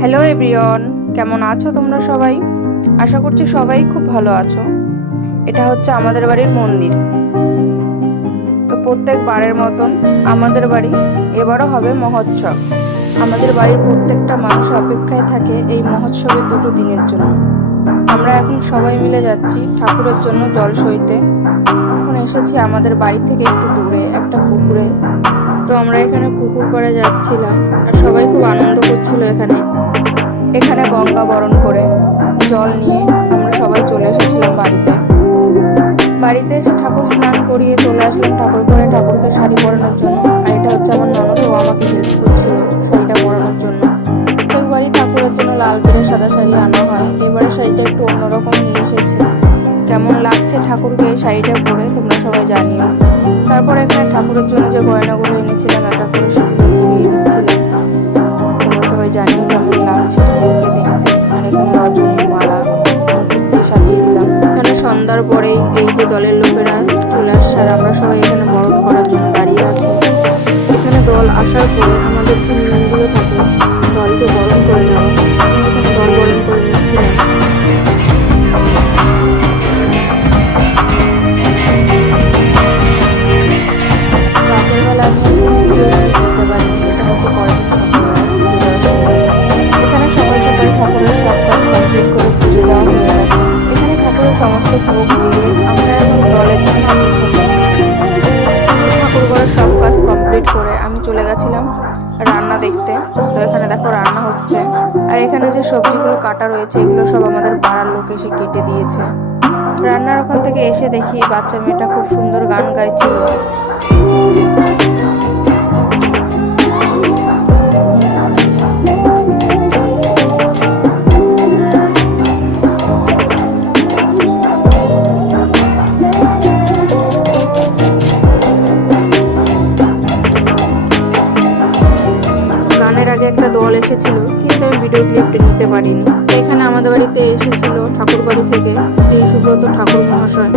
Hello everyone, কেমন আছো তোমরা সবাই? আশা করছি সবাই খুব ভালো আছো। এটা হচ্ছে আমাদের বাড়ির মন্দির। তো প্রত্যেকবারের মতন আমাদের বাড়ি এবারও হবে মহোৎসব। আমাদের বাড়ির প্রত্যেকটা মানুষ অপেক্ষায় থাকে এই মহোৎসবের 2 দিনের জন্য। আমরা এখন সবাই মিলে যাচ্ছি ঠাকুরের জন্য জল সইতে। এখন এসেছি আমাদের বাড়ি থেকে একটু দূরে একটা পুকুরে। তো আমরা এখানে পুকুর পাড়ে যাচ্ছিলাম আর সবাই খুব আনন্দ করছিল। এখানে গঙ্গা বরণ করে জল নিয়ে আমরা সবাই চলে এসেছিলাম বাড়িতে এসে ঠাকুর স্নান করিয়ে চলে আসলাম ঠাকুর ঘরে ঠাকুরকে শাড়ি পরানোর জন্য। আর এটা হচ্ছে আমার ননদ, ও আমাকে হেল্প করছিল শাড়িটা পরানোর জন্য। প্রত্যেকবারই ঠাকুরের জন্য লাল পেরে সাদা শাড়ি আনা হয়, এবারে শাড়িটা একটু অন্যরকম নিয়ে এসেছি। কেমন লাগছে ঠাকুরকে এই শাড়িটা পরে তোমরা সবাই জানিও। তারপরে এখানে ঠাকুরের জন্য যে গয়নাগুলো এনেছিলাম এক এক করে সেগুলো ঘুরিয়ে দিচ্ছিলাম। তোমরা সবাই জানিও কেমন লাগছে ঠাকুরকে দেখতে। আর এখানে রজনীর মালা দিয়ে সাজিয়ে দিলাম। এখানে সন্ধ্যার পরেই এই যে দলের লোকেরা চলে আসছে আর আমরা সবাই এখানে বরণ করার জন্য দাঁড়িয়ে আছি। এখানে দল আসার পরে আমাদের যে নিয়মগুলো থাকে দলকে বরণ করে নেওয়া, আমি এখানে দল বরণ করে নিচ্ছিলাম। রাতের বেলা আমি ভিডিও করতে পারি, এটা হচ্ছে পরের দিন সকালবেলা পুজো দেওয়ার সময়। এখানে সকাল সকাল ঠাকুরের সব কাজ কমপ্লিট করে পুজো দেওয়া হয়ে গেছে। এখানে ঠাকুরের সমস্ত ভোগ দিয়ে আমরা এখন দলের জন্য অপেক্ষা করছি। ঠাকুর ঘরের সব কাজ কমপ্লিট করে আমি চলে গেছিলাম রান্না দেখতে। তো এখানে দেখো রান্না হচ্ছে। আর এখানে যে সবজিগুলো কাটা রয়েছে এগুলো সব আমাদের পাড়ার লোক এসে কেটে দিয়েছে। রান্নার ওখান থেকে এসে দেখি বাচ্চা মেয়েটা খুব সুন্দর গান গাইছিল। গানের আগে একটা দল এসেছিল কিন্তু আমি ভিডিও ক্লিপটা নিতে পারিনি। এখানে আমাদের বাড়িতে এসেছিল ঠাকুর বাড়ি থেকে শ্রী সুব্রত ঠাকুর মহাশয়।